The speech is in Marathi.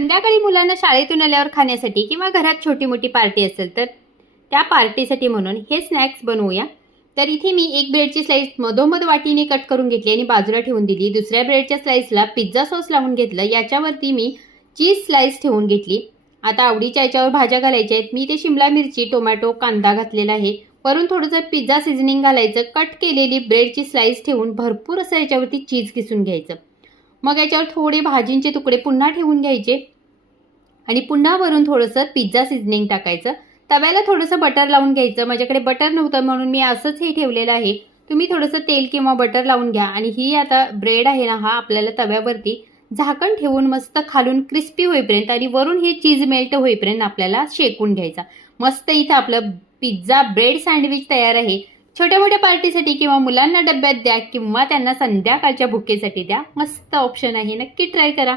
संध्याकाळी मुलांना शाळेतून आल्यावर खाण्यासाठी किंवा घरात छोटी मोठी पार्टी असेल तर त्या पार्टीसाठी म्हणून हे स्नॅक्स बनवूया। तर इथे मी एक ब्रेडची स्लाइस मधोमध वाटीने कट करून घेतली आणि बाजूला ठेवून दिली। दुसऱ्या ब्रेडच्या स्लाइसला पिझ्झा सॉस लावून घेतलं, याच्यावरती मी चीज स्लाइस ठेवून घेतली। आता आवडीच्या याच्यावर भाज्या घालायच्या आहेत। मी ते शिमला मिरची, टोमॅटो, कांदा घातलेला आहे। वरून थोडंसं पिझ्झा सीझनिंग घालायचं। कट केलेली ब्रेडची स्लाइस ठेवून भरपूर असं याच्यावरती चीज किसून घ्यायचं। मग याच्यावर थोडे भाजींचे तुकडे पुन्हा ठेवून घ्यायचे आणि पुन्हा वरून थोडंसं पिझ्झा सीझनिंग टाकायचं। तव्याला थोडंसं बटर लावून घ्यायचं। माझ्याकडे बटर नव्हतं म्हणून मी असंच हे ठेवलेलं आहे। तुम्ही थोडंसं तेल किंवा बटर लावून घ्या आणि ही आता ब्रेड आहे ना, हा आपल्याला तव्यावरती झाकण ठेवून मस्त खालून क्रिस्पी होईपर्यंत आणि वरून हे चीज मेल्ट होईपर्यंत आपल्याला शेकून घ्यायचा। मस्त इथं आपलं पिझ्झा ब्रेड सँडविच तयार आहे। छोट्या मोठ्या पार्टीसाठी किंवा मुलांना डब्यात द्या किंवा त्यांना संध्याकाळच्या भुकेसाठी द्या। मस्त ऑप्शन आहे, नक्की ट्राय करा।